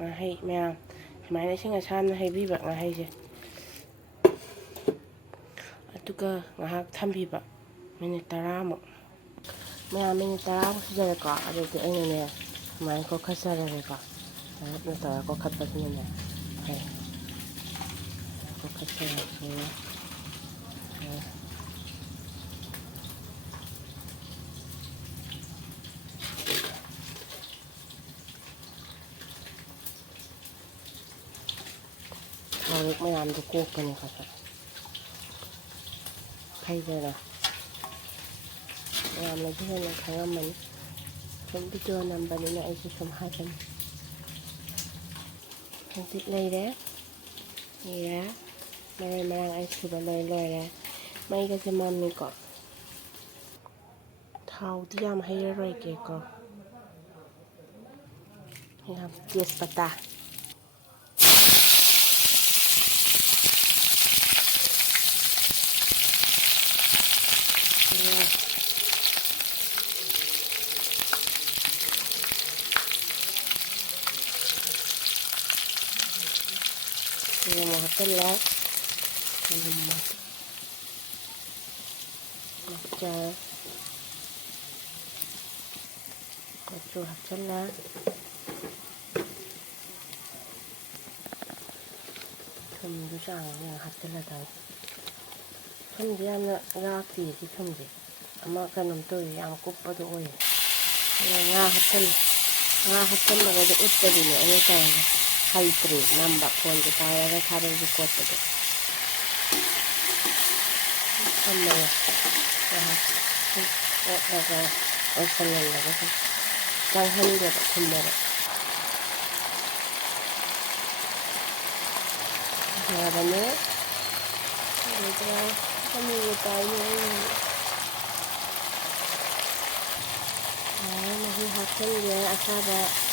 ngahei mꯌꯥꯝ sumana ising asamna heibiba ngaheise aduga ngahak thambiba minute 10 muk mꯌꯥꯝ minute 10 muk sujare ko adudi ainane sumana ko khasarare ko na tara ko khatpasine hai ko khasarare Hawik mayam do kokpani khasa khaidara mayam la jihana khangamani sum video nambani na aisi sum hapani hantik leire ira marai marang aisi ba loire mai ga se mammi ko thau di yam hairaroi ke ko yam tespata Ini mau hasil lah, ini macam kacau hasil lah, thumdu sang yang hasil lah dah, thumdi yang rati di thumdi, ama kanum tu yang kupa tu oi, ngah hasil lah ada uttadi ni, ini kan. Haitri nambak phone ke taya ga khabar ji ko to amma ga osalan la ga sang han de ba khumara ya bane itra kami utai ni nahi hasil dia asaba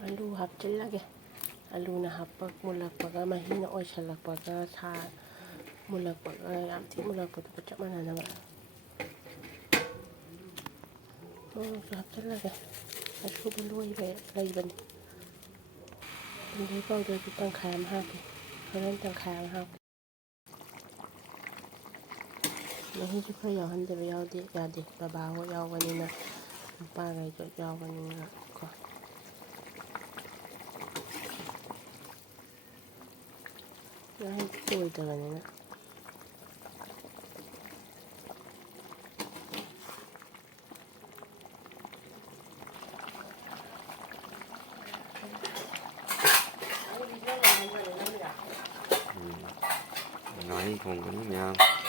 alu hapchilage alu na hapak mulak paga mahina oisalak paga sa mulak paga yam thi mulak paga chap mana na ba hapchilage asu buloi be laiban ndai powder ki tang kham ha ki horan tang kham ha nahi ju kha yaw han de yaw de ya de baba ho yaw wani na pa gai jo yaw wani na ko nahi tôi ta wani na nói không có nhá